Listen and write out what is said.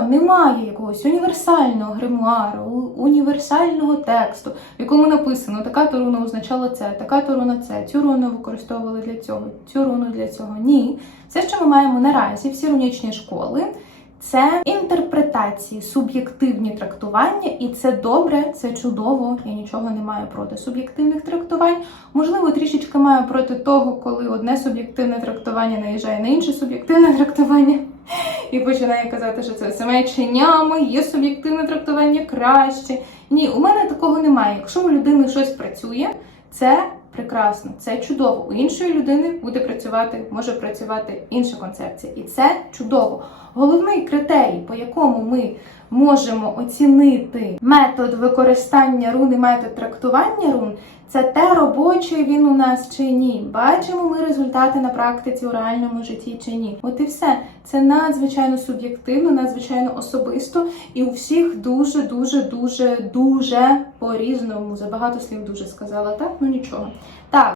Немає якогось універсального гримуару, універсального тексту, в якому написано, така то руна означала це, така то руна це, цю руну використовували для цього, цю руну для цього. Ні. Все, що ми маємо наразі, всі рунічні школи, це інтерпретації, суб'єктивні трактування, і це добре, це чудово. Я нічого не маю проти суб'єктивних трактувань. Можливо, трішечки маю проти того, коли одне суб'єктивне трактування наїжджає на інше суб'єктивне трактування і починає казати, що це все маяченями, є суб'єктивне трактування краще. Ні, у мене такого немає. Якщо у людини щось працює, це прекрасно, це чудово. У іншої людини буде працювати, може працювати інша концепція, і це чудово. Головний критерій, по якому ми можемо оцінити метод використання рун і метод трактування рун, це те, робочий він у нас чи ні. Бачимо ми результати на практиці у реальному житті чи ні. От і все. Це надзвичайно суб'єктивно, надзвичайно особисто, і у всіх дуже, дуже, дуже, дуже по-різному. Забагато слів дуже сказала, так? Ну нічого. Так.